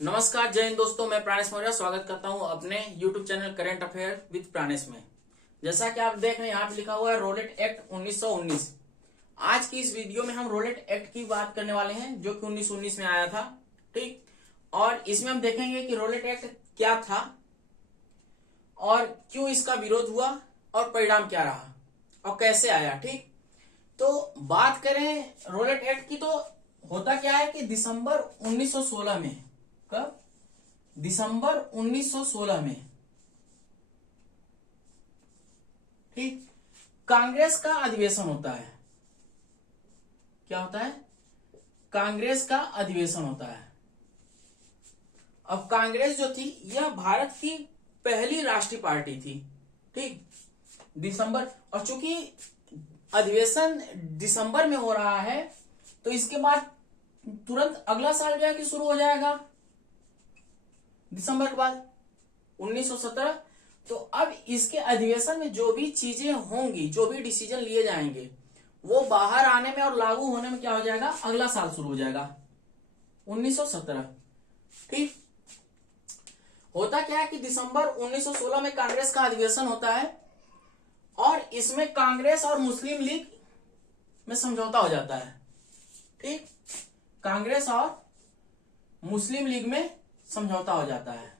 नमस्कार, जय हिंद दोस्तों। मैं प्राणेश मौर्य स्वागत करता हूं अपने YouTube channel current affair with Pranesh में। जैसा कि आप देख रहे हैं, यहाँ पे लिखा हुआ है रोलेट एक्ट 1919। आज की इस वीडियो में हम रोलेट एक्ट की बात करने वाले हैं, जो कि 1919 में आया था। ठीक, और इसमें हम देखेंगे कि रोलेट एक्ट क्या था और क्यों इसका विरोध हुआ और परिणाम क्या रहा और कैसे आया। ठीक, तो बात करें रोलेट एक्ट की, तो होता क्या है कि दिसंबर 1916 में, कब? दिसंबर 1916 में, ठीक, कांग्रेस का अधिवेशन होता है। क्या होता है? कांग्रेस का अधिवेशन होता है। अब कांग्रेस जो थी, यह भारत की पहली राष्ट्रीय पार्टी थी। ठीक, दिसंबर, और चूंकि अधिवेशन दिसंबर में हो रहा है, तो इसके बाद तुरंत अगला साल जो है कि शुरू हो जाएगा दिसंबर के बाद 1917। तो अब इसके अधिवेशन में जो भी चीजें होंगी, जो भी डिसीजन लिए जाएंगे, वो बाहर आने में और लागू होने में क्या हो जाएगा? अगला साल शुरू हो जाएगा 1917। ठीक, होता क्या है कि दिसंबर 1916 में कांग्रेस का अधिवेशन होता है और इसमें कांग्रेस और मुस्लिम लीग में समझौता हो जाता है। ठीक, कांग्रेस और मुस्लिम लीग में समझौता हो जाता है।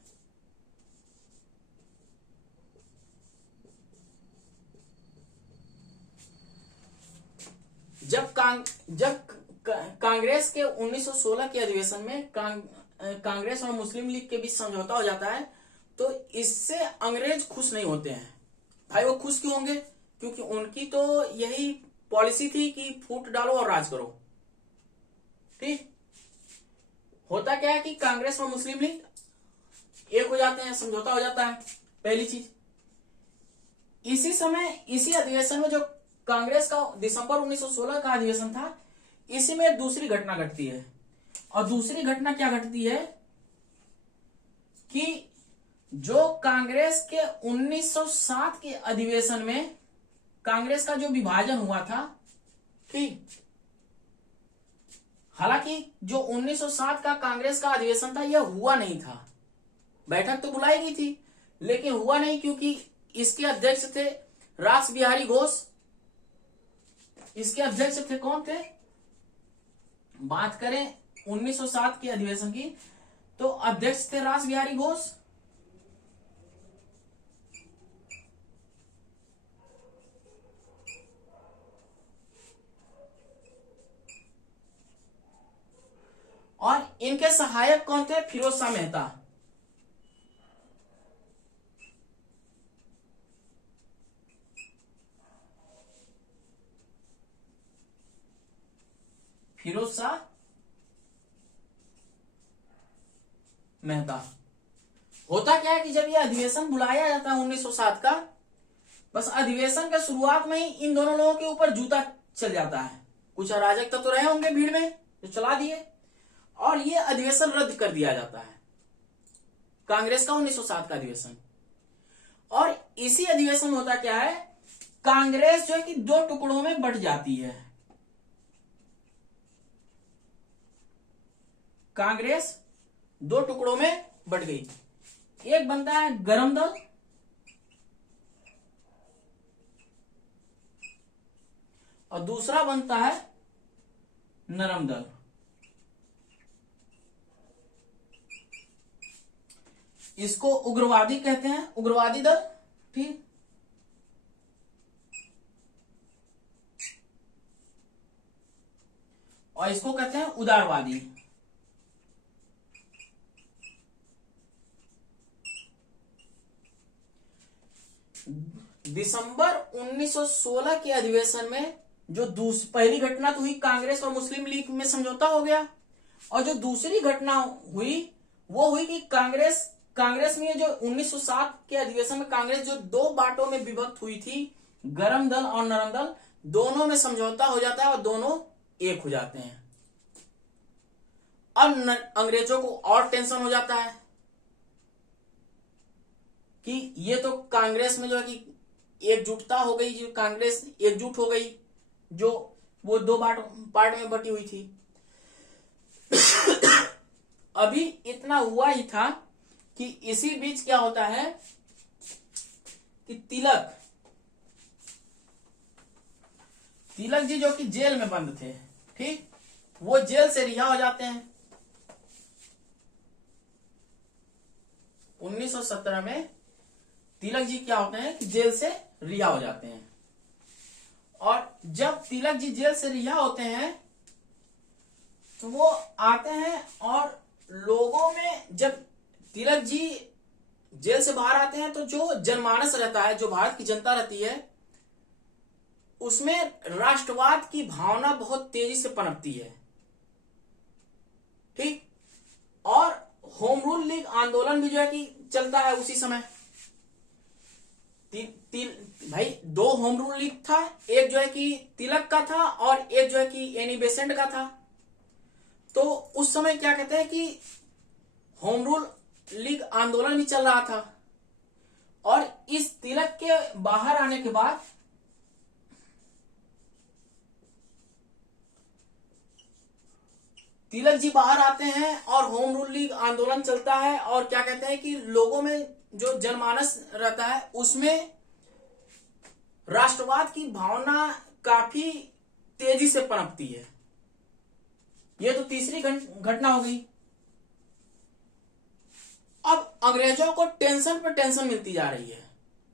जब कांग्रेस के 1916 के अधिवेशन में कांग्रेस और मुस्लिम लीग के बीच समझौता हो जाता है, तो इससे अंग्रेज खुश नहीं होते हैं। भाई वो खुश क्यों होंगे? क्योंकि उनकी तो यही पॉलिसी थी कि फूट डालो और राज करो। ठीक, होता क्या है कि कांग्रेस और मुस्लिम लीग एक हो जाते हैं, समझौता हो जाता है। पहली चीज, इसी समय इसी अधिवेशन में, जो कांग्रेस का दिसंबर 1916 का अधिवेशन था, इसी में एक दूसरी घटना घटती है। और दूसरी घटना क्या घटती है कि जो कांग्रेस के 1907 के अधिवेशन में कांग्रेस का जो विभाजन हुआ था, ठीक, हालांकि जो 1907 का कांग्रेस का अधिवेशन था, यह हुआ नहीं था। बैठक तो बुलाई गई थी, लेकिन हुआ नहीं, क्योंकि इसके अध्यक्ष थे रास बिहारी घोष। इसके अध्यक्ष थे कौन थे? बात करें 1907 के अधिवेशन की, तो अध्यक्ष थे रास बिहारी घोष। और इनके सहायक कौन थे? फिरोज शाह मेहता। फिरोज शाह मेहता। होता क्या है कि जब यह अधिवेशन बुलाया जाता है 1907 का, बस अधिवेशन के शुरुआत में ही इन दोनों लोगों के ऊपर जूता चल जाता है। कुछ अराजक तत्व रहे होंगे भीड़ में, जो चला दिए, और ये अधिवेशन रद्द कर दिया जाता है, कांग्रेस का 1907 का अधिवेशन। और इसी अधिवेशन में होता क्या है, कांग्रेस जो है कि दो टुकड़ों में बंट जाती है। कांग्रेस दो टुकड़ों में बंट गई। एक बनता है गरम दल और दूसरा बनता है नरम दल। इसको उग्रवादी कहते हैं, उग्रवादी दल। ठीक, और इसको कहते हैं उदारवादी। दिसंबर 1916 के अधिवेशन में जो पहली घटना तो हुई, कांग्रेस और मुस्लिम लीग में समझौता हो गया, और जो दूसरी घटना हुई वो हुई कि कांग्रेस में जो 1907 के अधिवेशन में कांग्रेस जो दो बांटों में विभक्त हुई थी, गरम दल और नरम दल, दोनों में समझौता हो जाता है और दोनों एक हो जाते हैं। अब अंग्रेजों को और टेंशन हो जाता है कि ये तो कांग्रेस में जो है कि एकजुटता हो गई, जो कांग्रेस एकजुट हो गई, जो वो दो पार्ट में बटी हुई थी। अभी इतना हुआ ही था कि इसी बीच क्या होता है कि तिलक जी जो कि जेल में बंद थे, ठीक, वो जेल से रिहा हो जाते हैं 1917 में। तिलक जी क्या होते हैं कि जेल से रिहा हो जाते हैं, और जब तिलक जी जेल से रिहा होते हैं तो वो आते हैं, और लोगों में जब तिलक जी जेल से बाहर आते हैं तो जो जनमानस रहता है, जो भारत की जनता रहती है, उसमें राष्ट्रवाद की भावना बहुत तेजी से पनपती है, ठीक। और होम रूल लीग आंदोलन भी जो है कि चलता है उसी समय। भाई दो होम रूल लीग था, एक जो है कि तिलक का था और एक जो है कि एनी बेसेंट का था। तो उस समय क्या कहते हैं कि होम रूल लीग आंदोलन भी चल रहा था, और इस तिलक के बाहर आने के बाद तिलक जी बाहर आते हैं और होम रूल लीग आंदोलन चलता है, और क्या कहते हैं कि लोगों में जो जनमानस रहता है उसमें राष्ट्रवाद की भावना काफी तेजी से पनपती है। यह तो तीसरी घटना हो गई। अब अंग्रेजों को टेंशन पर टेंशन मिलती जा रही है,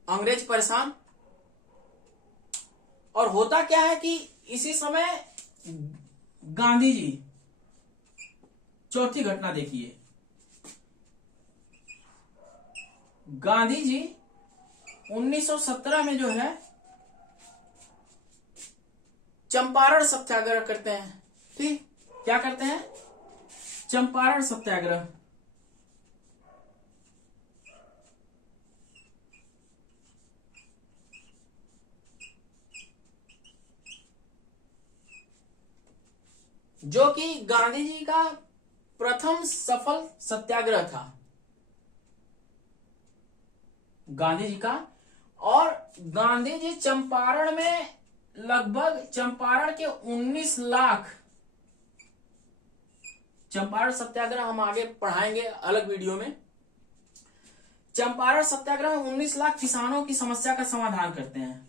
अंग्रेज परेशान। और होता क्या है कि इसी समय गांधी जी, चौथी घटना देखिए, गांधी जी 1917 में जो है चंपारण सत्याग्रह करते हैं, ठीक। क्या करते हैं? चंपारण सत्याग्रह। जो कि गांधी जी का प्रथम सफल सत्याग्रह था, गांधी जी का। और गांधी जी चंपारण में लगभग चंपारण के 19 लाख, चंपारण सत्याग्रह हम आगे पढ़ाएंगे अलग वीडियो में। चंपारण सत्याग्रह में 19 लाख किसानों की समस्या का समाधान करते हैं।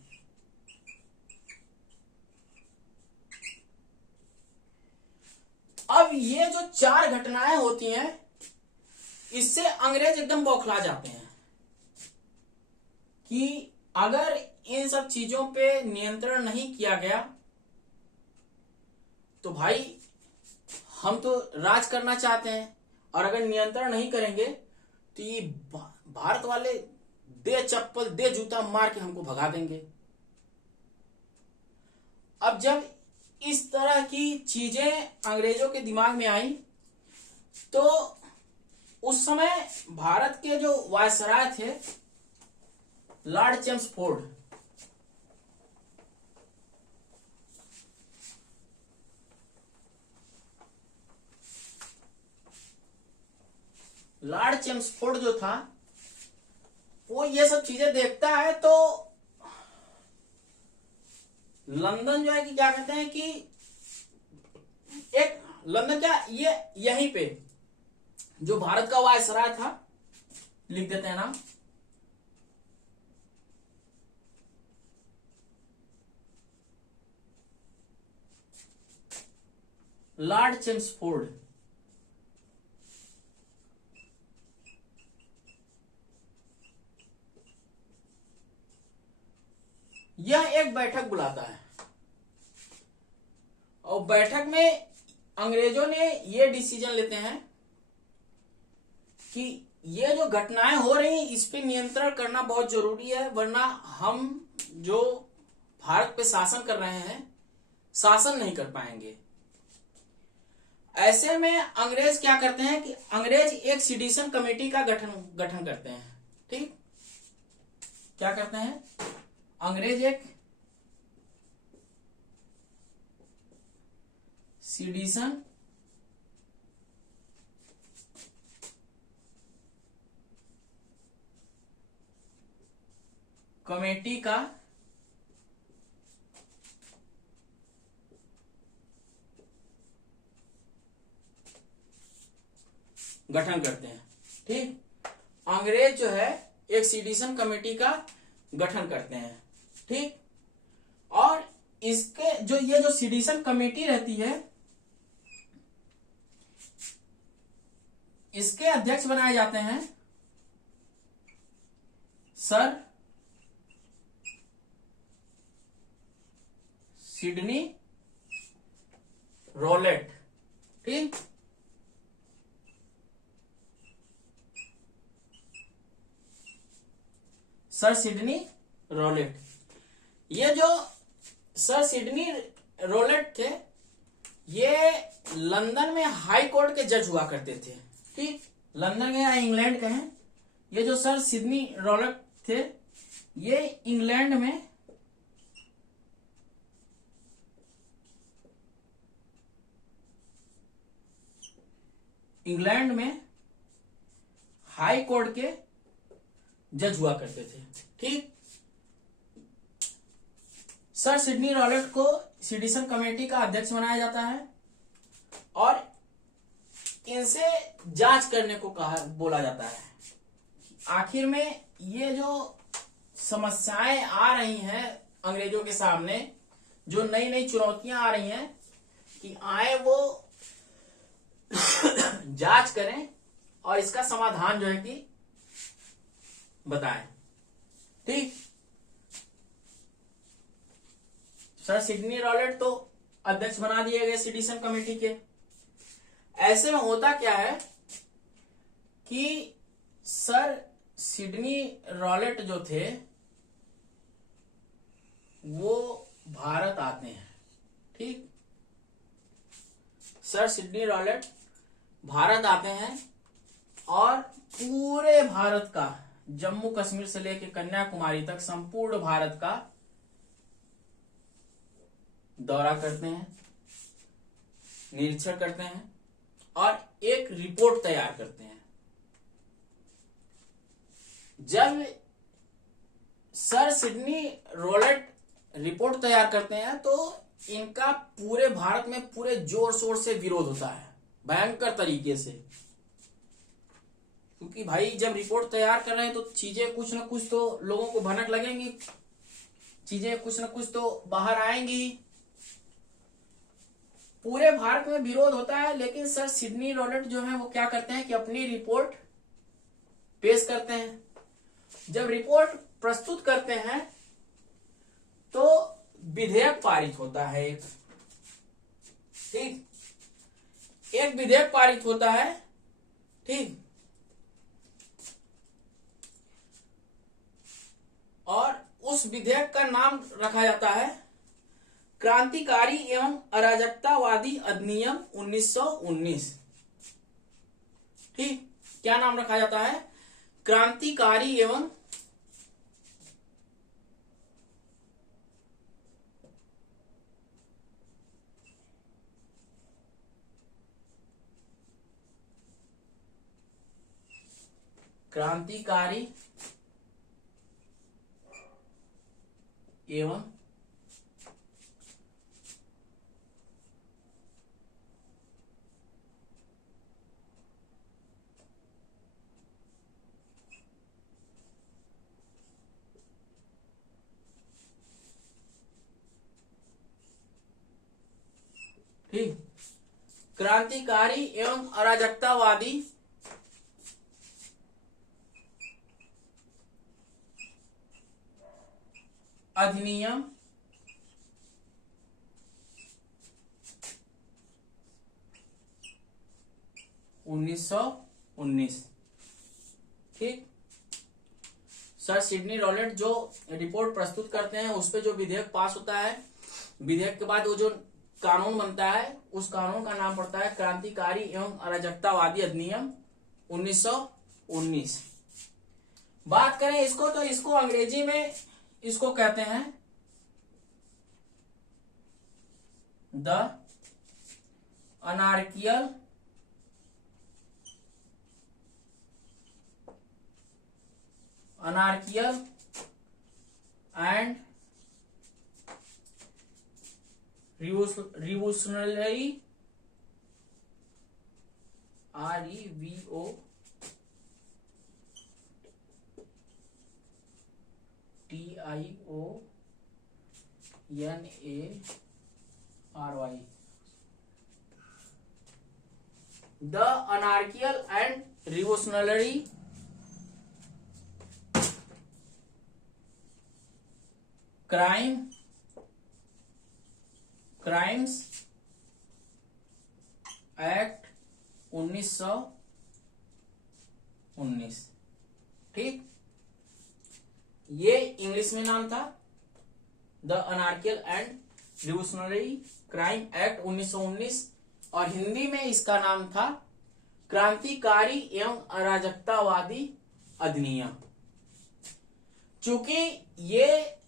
अब ये जो चार घटनाएं होती हैं, इससे अंग्रेज एकदम बौखला जाते हैं कि अगर इन सब चीजों पे नियंत्रण नहीं किया गया तो भाई हम तो राज करना चाहते हैं, और अगर नियंत्रण नहीं करेंगे तो ये भारत वाले दे चप्पल दे जूता मार के हमको भगा देंगे। अब जब इस तरह की चीजें अंग्रेजों के दिमाग में आई तो उस समय भारत के जो वायसराय थे लॉर्ड चेम्सफोर्ड, लॉर्ड चेम्सफोर्ड जो था वो ये सब चीजें देखता है, तो लंदन जो है कि क्या कहते हैं कि एक लंदन क्या ये यहीं पे जो भारत का वायसराय था, लिख देते हैं नाम, लॉर्ड चेम्सफोर्ड। यह एक बैठक बुलाता है, और बैठक में अंग्रेजों ने यह डिसीजन लेते हैं कि ये जो घटनाएं हो रही हैं इस पे नियंत्रण करना बहुत जरूरी है, वरना हम जो भारत पे शासन कर रहे हैं शासन नहीं कर पाएंगे। ऐसे में अंग्रेज क्या करते हैं कि अंग्रेज एक सिडिशन कमेटी का गठन करते हैं, ठीक। क्या करते हैं? अंग्रेज एक सिडिशन कमेटी का गठन करते हैं। ठीक, अंग्रेज जो है एक सेडिशन कमेटी का गठन करते हैं। ठीक, और इसके ये जो सेडिशन कमेटी रहती है, इसके अध्यक्ष बनाए जाते हैं सर सिडनी रॉलेट। ठीक, सर सिडनी रॉलेट। ये जो सर सिडनी रॉलेट थे, ये लंदन में हाई कोर्ट के जज हुआ करते थे। ठीक, लंदन के या इंग्लैंड के हैं। ये जो सर सिडनी रॉलेट थे, ये इंग्लैंड में हाई कोर्ट के जज हुआ करते थे। ठीक, सर सिडनी रॉलेट को सेडिशन कमेटी का अध्यक्ष बनाया जाता है और इनसे जांच करने को बोला जाता है। आखिर में ये जो समस्याएं आ रही हैं अंग्रेजों के सामने, जो नई नई चुनौतियां आ रही हैं, कि आए वो जांच करें और इसका समाधान जो है कि बताएं। ठीक, सर सिडनी रॉलेट तो अध्यक्ष बना दिए गए सेडिशन कमेटी के। ऐसे में होता क्या है कि सर सिडनी रॉलेट जो थे वो भारत आते हैं। ठीक, सर सिडनी रॉलेट भारत आते हैं और पूरे भारत का, जम्मू कश्मीर से लेकर कन्याकुमारी तक संपूर्ण भारत का दौरा करते हैं, निरीक्षण करते हैं और एक रिपोर्ट तैयार करते हैं। जब सर सिडनी रॉलेट रिपोर्ट तैयार करते हैं तो इनका पूरे भारत में पूरे जोर शोर से विरोध होता है, भयंकर तरीके से। क्योंकि भाई जब रिपोर्ट तैयार कर रहे हैं तो चीजें कुछ न कुछ तो लोगों को भनक लगेंगी, चीजें कुछ न कुछ तो बाहर आएंगी। पूरे भारत में विरोध होता है, लेकिन सर सिडनी रॉलेट जो है वो क्या करते हैं कि अपनी रिपोर्ट पेश करते हैं। जब रिपोर्ट प्रस्तुत करते हैं तो विधेयक पारित होता है एक। ठीक, एक विधेयक पारित होता है। ठीक, और उस विधेयक का नाम रखा जाता है क्रांतिकारी एवं अराजकतावादी अधिनियम 1919। ठीक, क्या नाम रखा जाता है? क्रांतिकारी एवं एवं ठीक, क्रांतिकारी एवं अराजकतावादी अधिनियम 1919। ठीक, सर सिडनी रॉलेट जो रिपोर्ट प्रस्तुत करते हैं उस पे जो विधेयक पास होता है, विधेयक के बाद वो जो कानून बनता है उस कानून का नाम पड़ता है क्रांतिकारी एवं अराजकतावादी अधिनियम 1919। बात करें इसको तो इसको अंग्रेजी में इसको कहते हैं the anarchical and revolutionary REVOTIONARY, the anarchical and revolutionary crimes act 1919। ठीक, ये इंग्लिश में नाम था the anarchical and revolutionary crime act 1919, और हिंदी में इसका नाम था क्रांतिकारी एवं अराजकतावादी अधिनियम। चूंकि ये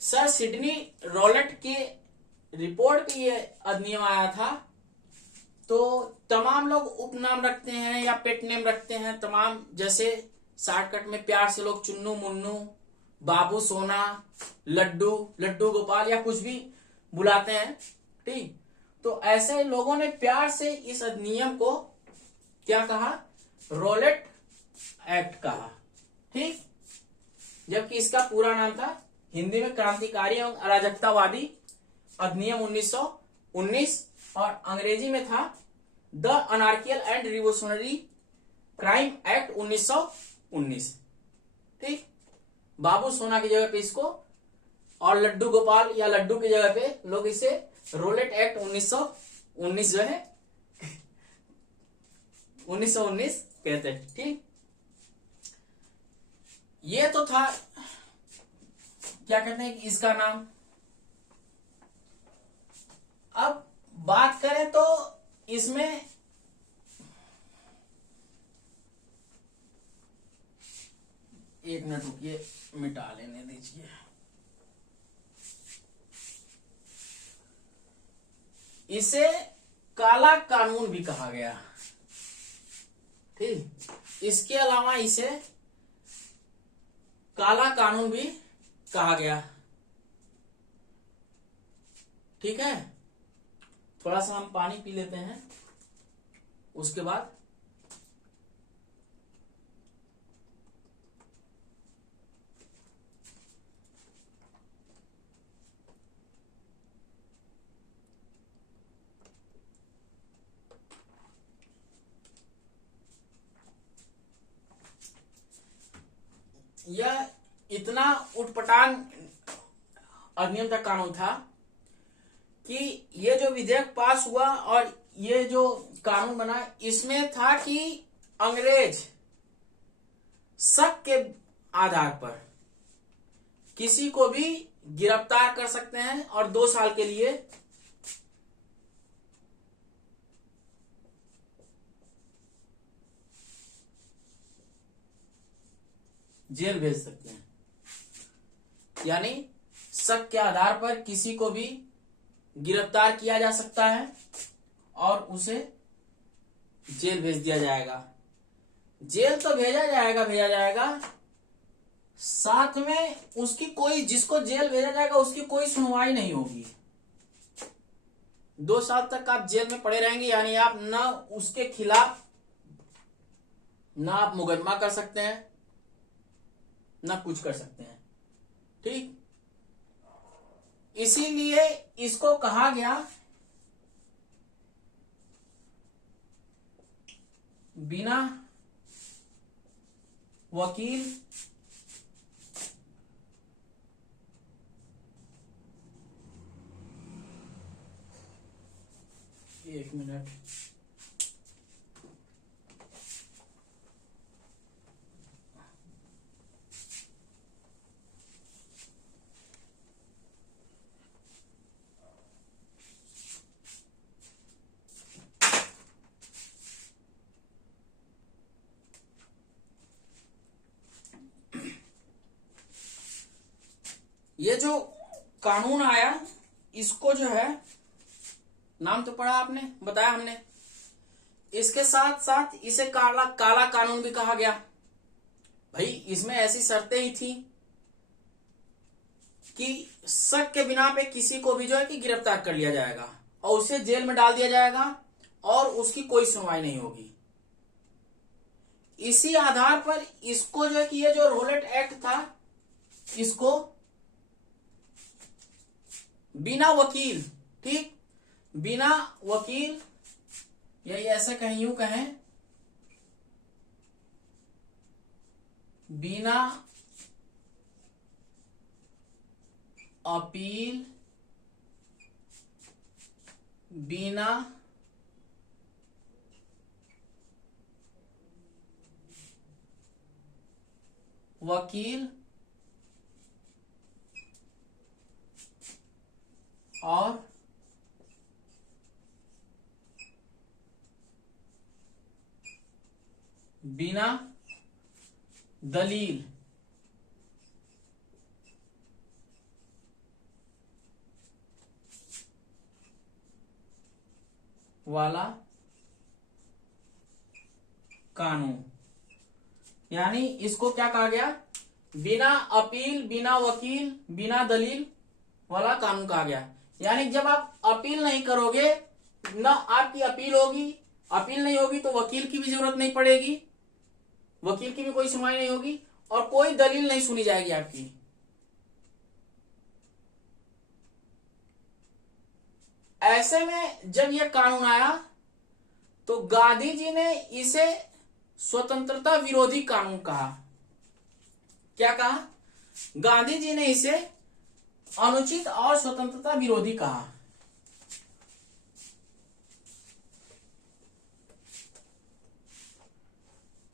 सर सिडनी रॉलेट के रिपोर्ट पे ये अधिनियम आया था, तो तमाम लोग उपनाम रखते हैं या पेट नेम रखते हैं तमाम, जैसे शॉर्टकट में प्यार से लोग चुन्नू मुन्नू, बाबू सोना, लड्डू, लड्डू गोपाल या कुछ भी बुलाते हैं। ठीक, तो ऐसे लोगों ने प्यार से इस अधिनियम को क्या कहा, रॉलेट एक्ट कहा। ठीक, जबकि इसका पूरा नाम था हिंदी में क्रांतिकारी एवं अराजकतावादी अधिनियम 1919, और अंग्रेजी में था the anarchical and revolutionary crime act 1919। ठीक, बाबू सोना की जगह पे इसको, और लड्डू गोपाल या लड्डू की जगह पे लोग इसे रोलेट एक्ट 1919 जो है 1919 कहते हैं। ठीक, ये तो था क्या कहते हैं कि इसका नाम। अब बात करें तो इसमें एक मिनट रुकिए, मिटा लेने दीजिए। इसे काला कानून भी कहा गया। ठीक, इसके अलावा इसे काला कानून भी कहा गया। ठीक है, थोड़ा सा हम पानी पी लेते हैं, उसके बाद यह इतना उटपटांग अधिनियम का कानून था कि ये जो विधेयक पास हुआ और ये जो कानून बना, इसमें था कि अंग्रेज शक के आधार पर किसी को भी गिरफ्तार कर सकते हैं और 2 साल के लिए जेल भेज सकते हैं। यानी शक के आधार पर किसी को भी गिरफ्तार किया जा सकता है और उसे जेल भेज दिया जाएगा। जेल तो भेजा जाएगा, साथ में उसकी कोई, जिसको जेल भेजा जाएगा उसकी कोई सुनवाई नहीं होगी। 2 साल तक आप जेल में पड़े रहेंगे, यानी आप ना उसके खिलाफ ना आप मुकदमा कर सकते हैं ना कुछ कर सकते हैं। ठीक, इसीलिए इसको कहा गया बिना वकील एक मिनट, ये जो कानून आया इसको जो है, नाम तो पढ़ा आपने, बताया हमने, इसके साथ साथ इसे काला कानून भी कहा गया। भाई इसमें ऐसी शर्तें ही थी कि शक के बिना पे किसी को भी जो है कि गिरफ्तार कर लिया जाएगा और उसे जेल में डाल दिया जाएगा और उसकी कोई सुनवाई नहीं होगी। इसी आधार पर इसको जो है कि ये जो रोलेट एक्ट था, इसको बिना वकील, ठीक, बिना वकील, या ऐसा कहें, यूं कहें, बिना अपील, बिना वकील और बिना दलील वाला कानून, यानी इसको क्या कहा गया, बिना अपील, बिना वकील, बिना दलील वाला कानून कहा गया। यानी जब आप अपील नहीं करोगे, ना आपकी अपील होगी, अपील नहीं होगी तो वकील की भी जरूरत नहीं पड़ेगी, वकील की भी कोई सुनवाई नहीं होगी, और कोई दलील नहीं सुनी जाएगी आपकी। ऐसे में जब यह कानून आया तो गांधी जी ने इसे स्वतंत्रता विरोधी कानून कहा। क्या कहा? गांधी जी ने इसे अनुचित और स्वतंत्रता विरोधी कहा।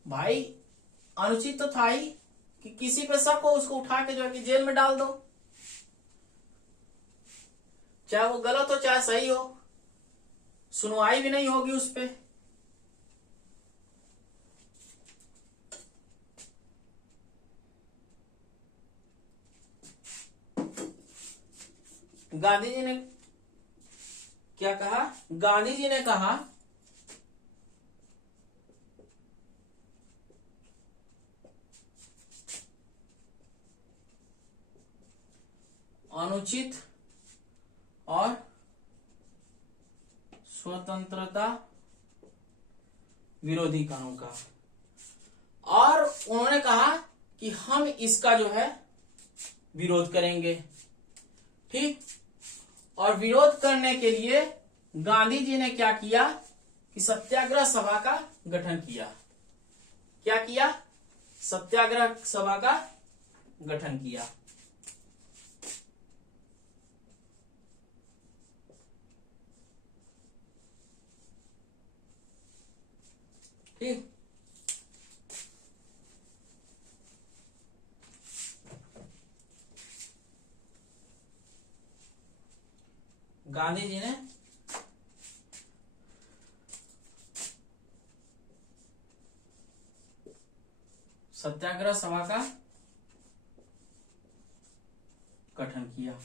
भाई अनुचित तो था ही कि किसी पे शक हो उसको उठा के जो है कि जेल में डाल दो, चाहे वो गलत हो चाहे सही हो, सुनवाई भी नहीं होगी उस पे। गांधी जी ने क्या कहा? गांधी जी ने कहा अनुचित और स्वतंत्रता विरोधी कानून का, और उन्होंने कहा कि हम इसका जो है विरोध करेंगे, ठीक। और विरोध करने के लिए गांधी जी ने क्या किया कि सत्याग्रह सभा का गठन किया। क्या किया? सत्याग्रह सभा का गठन किया। ठीक। गांधी जी ने सत्याग्रह सभा का गठन किया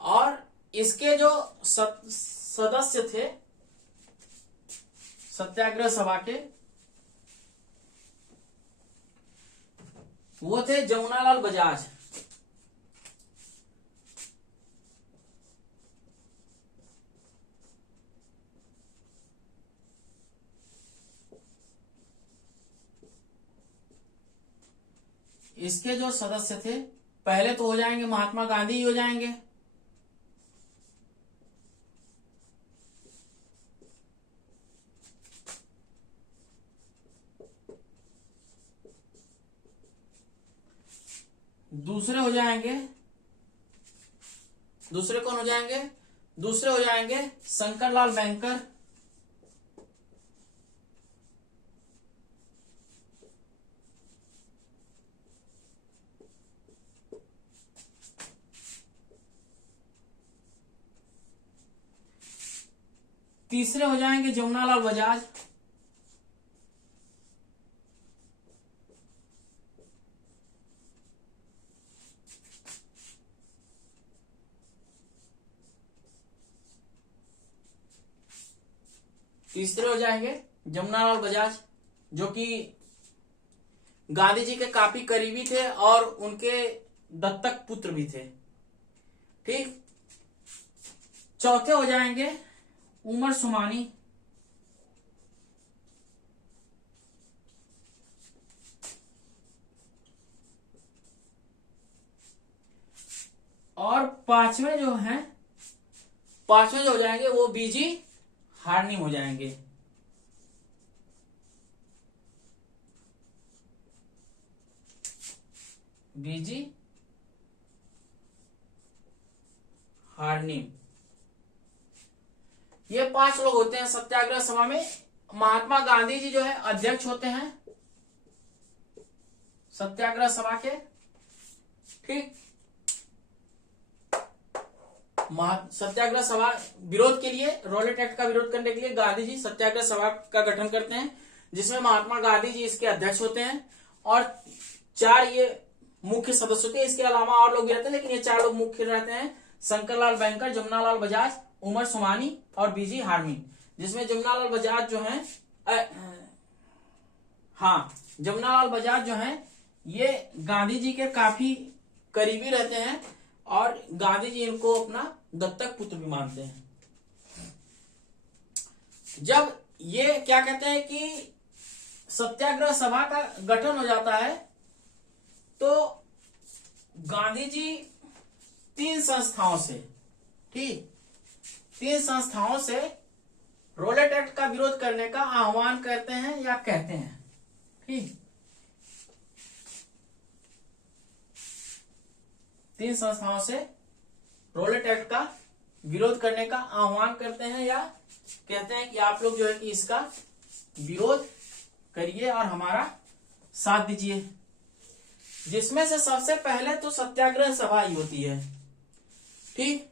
और इसके जो सदस्य थे सत्याग्रह सभा के, वो थे जमुनालाल बजाज, इसके जो सदस्य थे पहले तो हो जाएंगे महात्मा गांधी ही हो जाएंगे, दूसरे हो जाएंगे, दूसरे कौन हो जाएंगे? दूसरे हो जाएंगे शंकरलाल बैंकर, तीसरे हो जाएंगे जमुनालाल बजाज, तीसरे हो जाएंगे जमुनालाल बजाज जो कि गांधी जी के काफी करीबी थे और उनके दत्तक पुत्र भी थे, ठीक। चौथे हो जाएंगे उमर सुमानी, और पांचवें जो हो जाएंगे वो बीजी हार्निम हो जाएंगे। बीजी हार्निम, ये 5 लोग होते हैं सत्याग्रह सभा में। महात्मा गांधी जी जो है अध्यक्ष होते हैं सत्याग्रह सभा के। ठीक, सत्याग्रह सभा विरोध के लिए, रॉलेट एक्ट का विरोध करने के लिए गांधी जी सत्याग्रह सभा का गठन करते हैं, जिसमें महात्मा गांधी जी इसके अध्यक्ष होते हैं और 4 ये मुख्य सदस्य होते हैं। इसके अलावा और लोग भी रहते हैं, लेकिन ये 4 लोग मुख्य रहते हैं। शंकरलाल बैंकर, जमुनालाल बजाज, उमर सुमानी और बीजी हार्निम, जिसमें जमुनालाल बजाज जो है जमुनालाल बजाज जो है ये गांधी जी के काफी करीबी रहते हैं और गांधी जी इनको अपना दत्तक पुत्र भी मानते हैं। जब ये क्या कहते हैं कि सत्याग्रह सभा का गठन हो जाता है तो गांधी जी 3 संस्थाओं से रॉलेट एक्ट का विरोध करने का आह्वान करते हैं या कहते हैं। ठीक, 3 संस्थाओं से रॉलेट एक्ट का विरोध करने का आह्वान करते हैं या कहते हैं कि आप लोग जो है कि इसका विरोध करिए और हमारा साथ दीजिए। जिसमें से सबसे पहले तो सत्याग्रह सभा ही होती है। ठीक,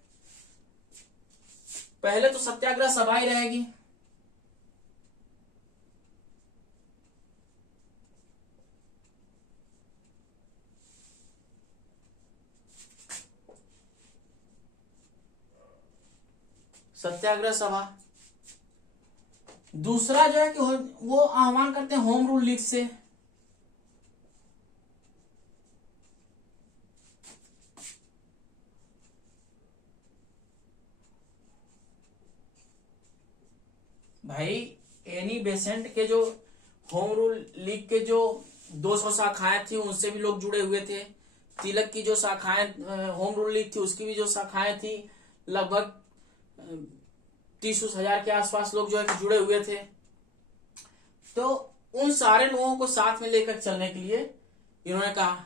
पहले तो सत्याग्रह सभा ही रहेगी। सत्याग्रह सभा। दूसरा जो है कि वो आह्वान करते हैं होम रूल लीग से। भाई एनी बेसेंट के जो होम रूल लीग के जो 200 शाखाएं थी उनसे भी लोग जुड़े हुए थे। तिलक की जो शाखाएं होम रूल लीग थी उसकी भी जो शाखाएं थी लगभग 30,000 के आसपास लोग जो है कि जुड़े हुए थे। तो उन सारे लोगों को साथ में लेकर चलने के लिए इन्होंने कहा।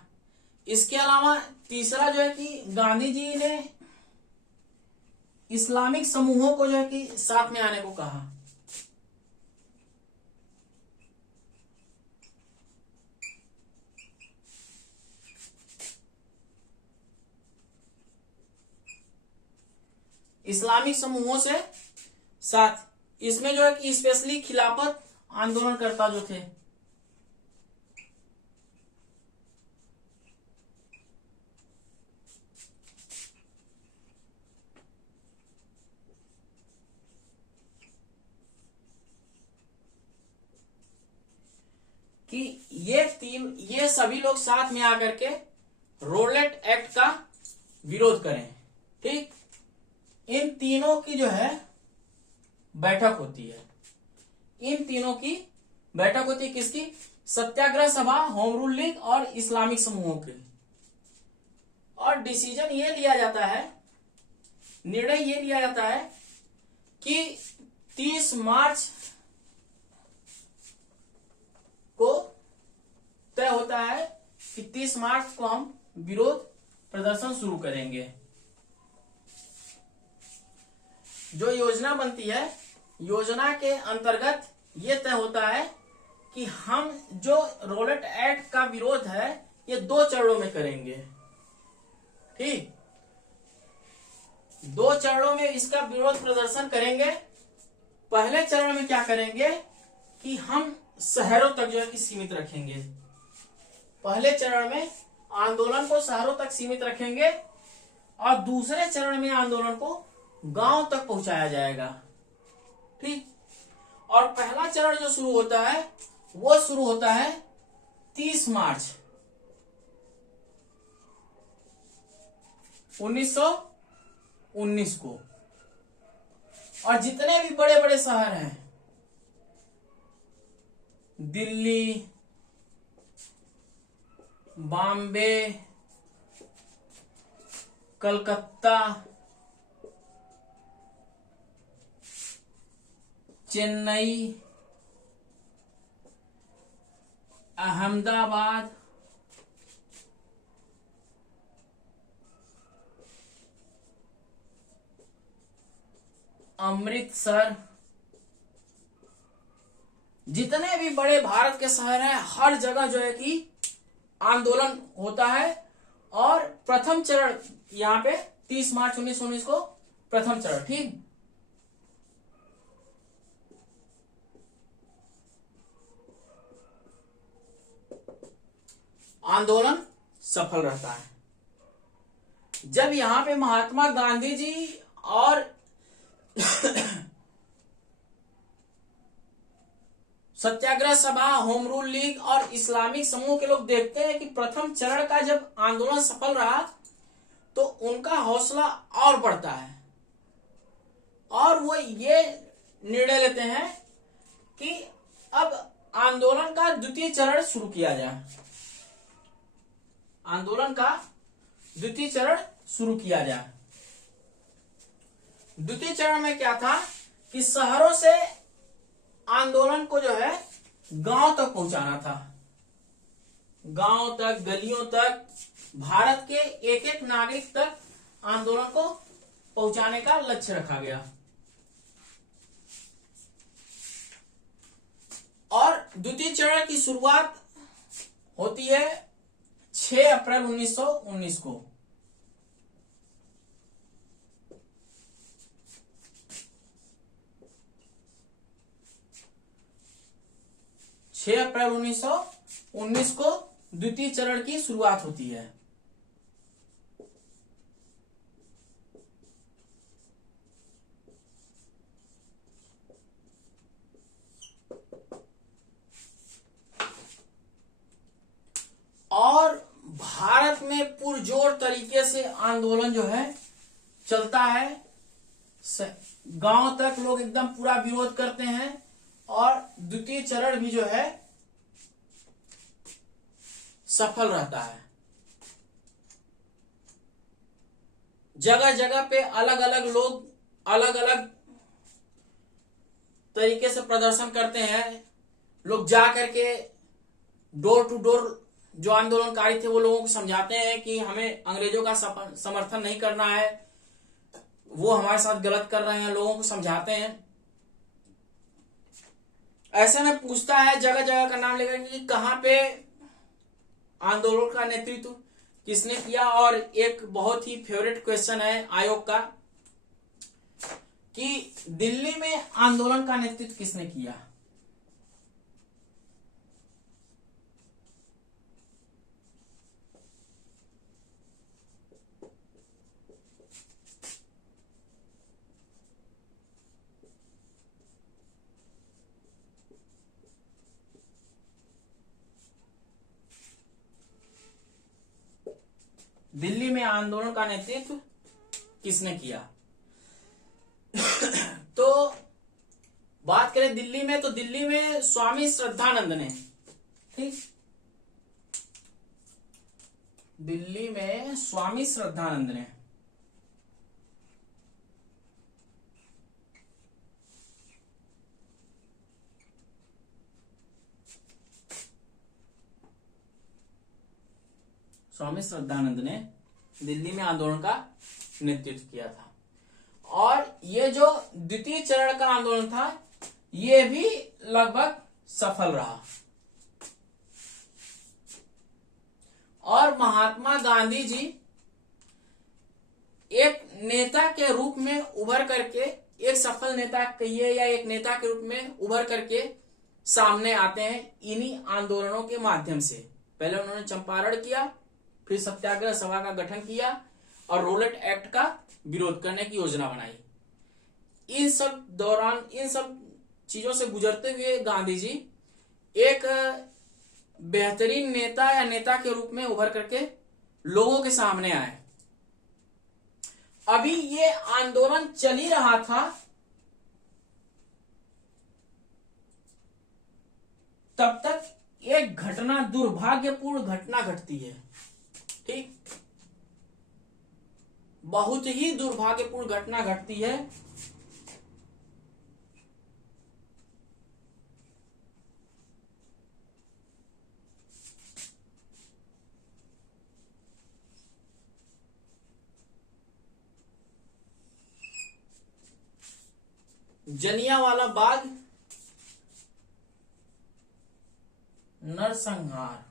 इसके अलावा तीसरा जो है कि गांधी जी ने इस्लामिक समूहों को जो है कि साथ में आने को कहा। इस्लामिक समूहों से साथ, इसमें जो है कि स्पेशली खिलाफत आंदोलनकर्ता जो थे, कि ये सभी लोग साथ में आकर के रॉलेट एक्ट का विरोध करें। ठीक, इन तीनों की जो है बैठक होती है। इन तीनों की बैठक होती है किसकी? सत्याग्रह सभा, होम रूल लीग और इस्लामिक समूहों की। और डिसीजन ये लिया जाता है, निर्णय ये लिया जाता है कि 30 मार्च को तय होता है कि 30 मार्च को हम विरोध प्रदर्शन शुरू करेंगे। जो योजना बनती है, योजना के अंतर्गत ये तय होता है कि हम जो रॉलेट एक्ट का विरोध है ये 2 चरणों में करेंगे। ठीक, 2 चरणों में इसका विरोध प्रदर्शन करेंगे। पहले चरण में क्या करेंगे कि हम शहरों तक जो है कि सीमित रखेंगे। पहले चरण में आंदोलन को शहरों तक सीमित रखेंगे और दूसरे चरण में आंदोलन को गांव तक पहुंचाया जाएगा। ठीक, और पहला चरण जो शुरू होता है वो शुरू होता है 30 मार्च 1919 को। और जितने भी बड़े बड़े शहर हैं, दिल्ली, बॉम्बे, कलकत्ता, चेन्नई, अहमदाबाद, अमृतसर, जितने भी बड़े भारत के शहर हैं, हर जगह जो है कि आंदोलन होता है। और प्रथम चरण यहाँ पे 30 मार्च 1919 को प्रथम चरण, ठीक। आंदोलन सफल रहता है। जब यहां पे महात्मा गांधी जी और सत्याग्रह सभा, होम रूल लीग और इस्लामिक समूह के लोग देखते हैं कि प्रथम चरण का जब आंदोलन सफल रहा तो उनका हौसला और बढ़ता है और वो ये निर्णय लेते हैं कि अब आंदोलन का द्वितीय चरण शुरू किया जाए। आंदोलन का द्वितीय चरण शुरू किया जाए। द्वितीय चरण में क्या था कि शहरों से आंदोलन को जो है गांव तक पहुंचाना था। गांव तक, गलियों तक, भारत के एक एक नागरिक तक आंदोलन को पहुंचाने का लक्ष्य रखा गया। और द्वितीय चरण की शुरुआत होती है 6 अप्रैल 1919 को। 6 अप्रैल 1919 को द्वितीय चरण की शुरुआत होती है। और भारत में पुरजोर तरीके से आंदोलन जो है चलता है। गांव तक लोग एकदम पूरा विरोध करते हैं और द्वितीय चरण भी जो है सफल रहता है। जगह जगह पे अलग अलग लोग अलग अलग तरीके से प्रदर्शन करते हैं। लोग जा करके डोर टू डोर जो आंदोलनकारी थे वो लोगों को समझाते हैं कि हमें अंग्रेजों का समर्थन नहीं करना है, वो हमारे साथ गलत कर रहे हैं, लोगों को समझाते हैं। ऐसे में पूछता है, जगह जगह का नाम लेकर कि कहां पे आंदोलन का नेतृत्व किसने किया। और एक बहुत ही फेवरेट क्वेश्चन है आयोग का कि दिल्ली में आंदोलन का नेतृत्व किसने किया। दिल्ली में आंदोलन का नेतृत्व किसने किया। तो बात करें दिल्ली में, तो दिल्ली में स्वामी श्रद्धानंद ने, ठीक, दिल्ली में स्वामी श्रद्धानंद ने दिल्ली में आंदोलन का नेतृत्व किया था। और ये जो द्वितीय चरण का आंदोलन था ये भी लगभग सफल रहा। और महात्मा गांधी जी एक नेता के रूप में उभर करके, एक सफल नेता कहिए या एक नेता के रूप में उभर करके सामने आते हैं इन्हीं आंदोलनों के माध्यम से। पहले उन्होंने चंपारण किया, फिर सत्याग्रह सभा का गठन किया और रोलेट एक्ट का विरोध करने की योजना बनाई। इन सब दौरान, इन सब चीजों से गुजरते हुए गांधी जी एक बेहतरीन नेता या नेता के रूप में उभर करके लोगों के सामने आए। अभी ये आंदोलन चल ही रहा था तब तक एक घटना, दुर्भाग्यपूर्ण घटना घटती है। ठीक, बहुत ही दुर्भाग्यपूर्ण घटना घटती है। जलियांवाला बाग नरसंहार।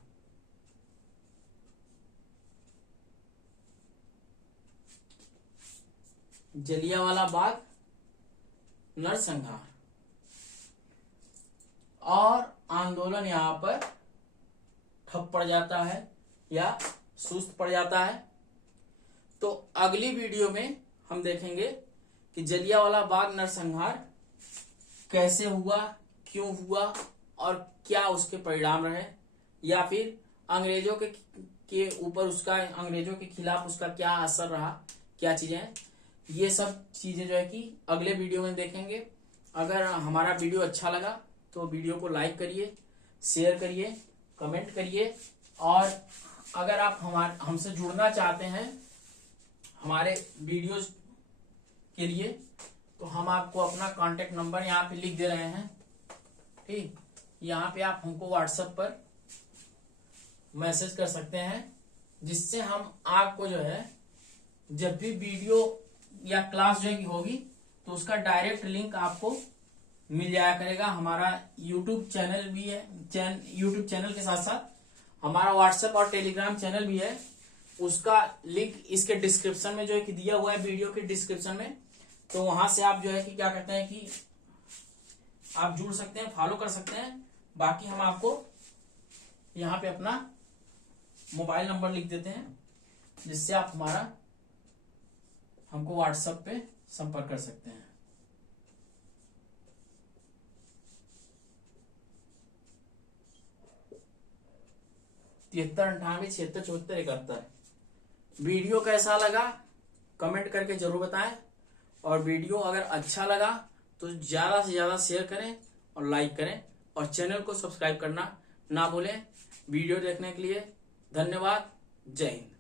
जलियांवाला बाग नरसंहार और आंदोलन यहां पर ठप पड़ जाता है या सुस्त पड़ जाता है। तो अगली वीडियो में हम देखेंगे कि जलियांवाला बाग नरसंहार कैसे हुआ, क्यों हुआ और क्या उसके परिणाम रहे, या फिर अंग्रेजों के ऊपर उसका, अंग्रेजों के खिलाफ उसका क्या असर रहा, क्या चीजें हैं। ये सब चीजें जो है कि अगले वीडियो में देखेंगे। अगर हमारा वीडियो अच्छा लगा तो वीडियो को लाइक करिए, शेयर करिए, कमेंट करिए, और अगर आप हमसे जुड़ना चाहते हैं हमारे वीडियोज के लिए तो हम आपको अपना कांटेक्ट नंबर यहाँ पे लिख दे रहे हैं। ठीक, यहाँ पे आप हमको व्हाट्सएप पर मैसेज कर सकते हैं, जिससे हम आपको जो है जब भी वीडियो या क्लास जो है होगी तो उसका डायरेक्ट लिंक आपको मिल जाया करेगा। हमारा यूट्यूब चैनल भी है, यूट्यूब चैनल के साथ साथ हमारा व्हाट्सएप और टेलीग्राम चैनल भी है। उसका लिंक इसके डिस्क्रिप्शन में जो है कि दिया हुआ है, वीडियो के डिस्क्रिप्शन में। तो वहां से आप जो है कि क्या कहते हैं कि आप जुड़ सकते हैं, फॉलो कर सकते हैं। बाकी हम आपको यहाँ पे अपना मोबाइल नंबर लिख देते हैं, जिससे आप हमको व्हाट्सएप पे संपर्क कर सकते हैं। 73 98 76 74 71। वीडियो कैसा लगा कमेंट करके जरूर बताएं, और वीडियो अगर अच्छा लगा तो ज्यादा से ज्यादा शेयर करें और लाइक करें, और चैनल को सब्सक्राइब करना ना भूलें। वीडियो देखने के लिए धन्यवाद। जय हिंद।